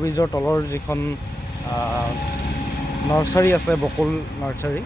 ব্ৰিজৰ তলৰ যিখন নাৰ্চাৰী আছে বকুল নাৰ্চাৰী।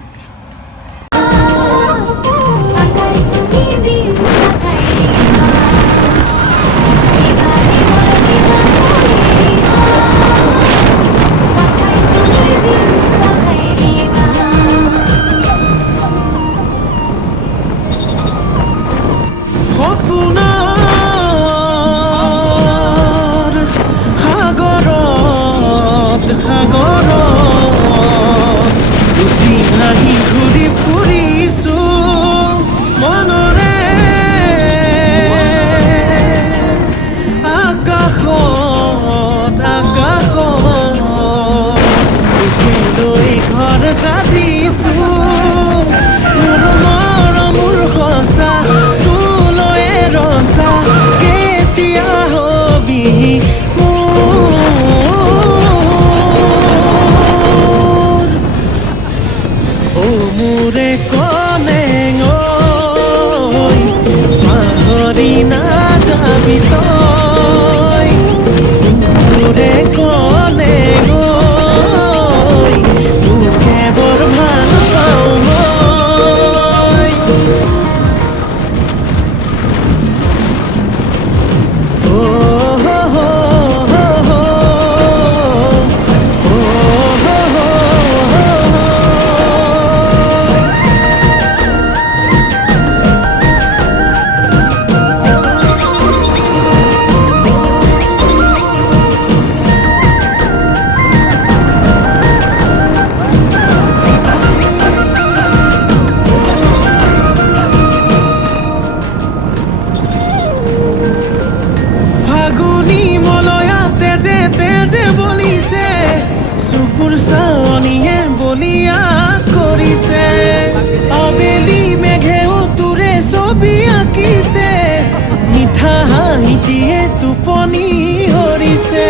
টোপনি হৰিছে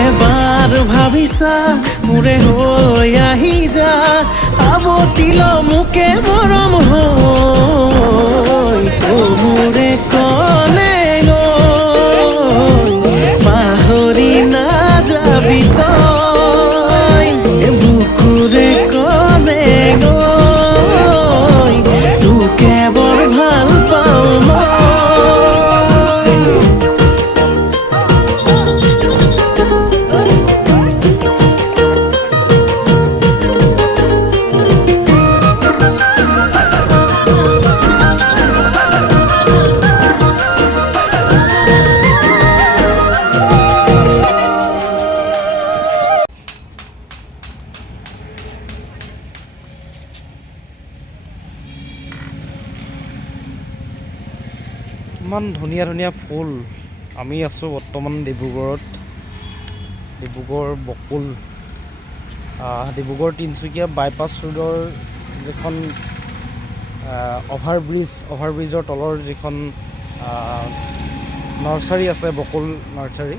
এবাৰ ভাবিছা মোৰে হৈ আহি যা আৱতিল মোকে মৰম হৈ মোৰে কলে পাহৰি নাযাবি তই বুকুৰে কলে তোকে বৰ ভাল পাওঁ ইমান ধুনীয়া ধুনীয়া ফুল। আমি আছোঁ বৰ্তমান ডিব্ৰুগড়ত, ডিব্ৰুগড় বকুল ডিব্ৰুগড় তিনিচুকীয়া বাইপাছ ৰোডৰ যিখন অভাৰব্ৰিজৰ তলৰ যিখন নাৰ্চাৰী আছে বকুল নাৰ্চাৰী।